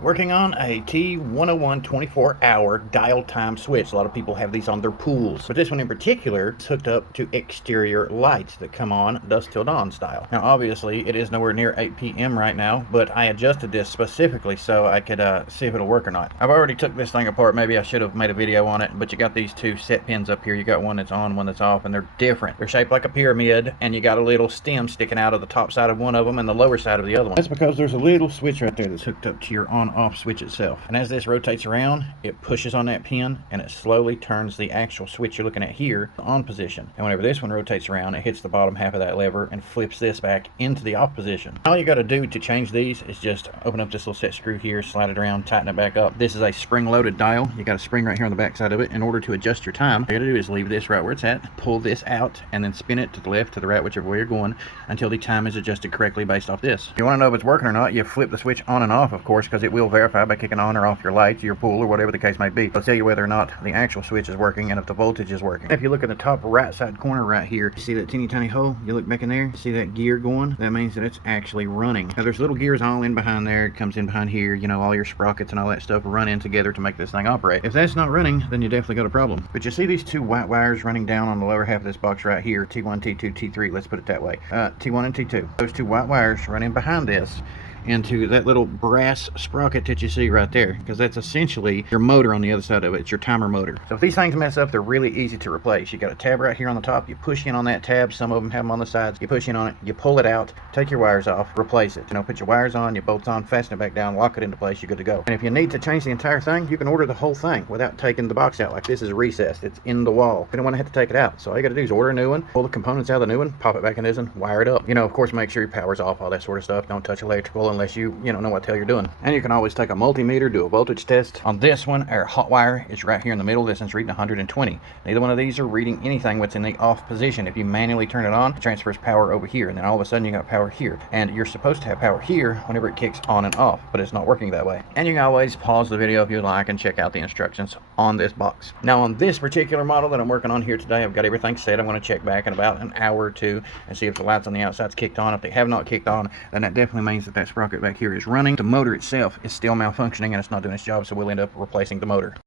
Working on a T101 24-hour dial time switch. A lot of people have these on their pools, but this one in particular is hooked up to exterior lights that come on dusk till dawn style. Now obviously it is nowhere near 8 p.m. right now, but I adjusted this specifically so I could see if it'll work or not. I've already took this thing apart. Maybe I should have made a video on it, but you got these two set pins up here. You got one that's on, one that's off, and they're different. They're shaped like a pyramid, and you got a little stem sticking out of the top side of one of them and the lower side of the other one. That's because there's a little switch right there that's hooked up to your on-off switch itself. And as this rotates around, it pushes on that pin and it slowly turns the actual switch you're looking at here on position. And whenever this one rotates around, it hits the bottom half of that lever and flips this back into the off position. All you got to do to change these is just open up this little set screw here, slide it around, tighten it back up. This is a spring-loaded dial. You got a spring right here on the back side of it. In order to adjust your time, all you got to do is leave this right where it's at, pull this out, and then spin it to the left, to the right, whichever way you're going, until the time is adjusted correctly based off this. If you want to know if it's working or not, you flip the switch on and off, of course, because it will verify by kicking on or off your lights, your pool, or whatever the case may be. It'll tell you whether or not the actual switch is working and if the voltage is working. If you look at the top right side corner right here, you see that teeny tiny hole? You look back in there, see that gear going? That means that it's actually running. Now there's little gears all in behind there. It comes in behind here, you know, all your sprockets and all that stuff run in together to make this thing operate. If that's not running, then you definitely got a problem. But you see these two white wires running down on the lower half of this box right here, T1, T2, T3, let's put it that way. T1 and T2. Those two white wires run in behind this into that little brass sprocket that you see right there, because that's essentially your motor on the other side of it. It's your timer motor. So if these things mess up, they're really easy to replace. You got a tab right here on the top. You push in on that tab. Some of them have them on the sides. You push in on it, you pull it out, take your wires off, replace it. You know, put your wires on, your bolts on, fasten it back down, lock it into place, you're good to go. And if you need to change the entire thing, you can order the whole thing without taking the box out. Like this is recessed, it's in the wall. You don't want to have to take it out. So all you got to do is order a new one, pull the components out of the new one, pop it back in this one, wire it up. You know, of course, make sure your power's off, all that sort of stuff. Don't touch electrical unless you know what the hell you're doing. And you can always take a multimeter, do a voltage test. On this one, our hot wire is right here in the middle. This one's reading 120. Neither one of these are reading anything what's in the off position. If you manually turn it on, it transfers power over here, and then all of a sudden you got power here. And you're supposed to have power here whenever it kicks on and off, but it's not working that way. And you can always pause the video if you'd like and check out the instructions on this box. Now on this particular model that I'm working on here today, I've got everything set. I'm going to check back in about an hour or two and see if the lights on the outside's kicked on. If they have not kicked on, then that definitely means that that sprocket back here is running. The motor itself is still malfunctioning and it's not doing its job, so we'll end up replacing the motor.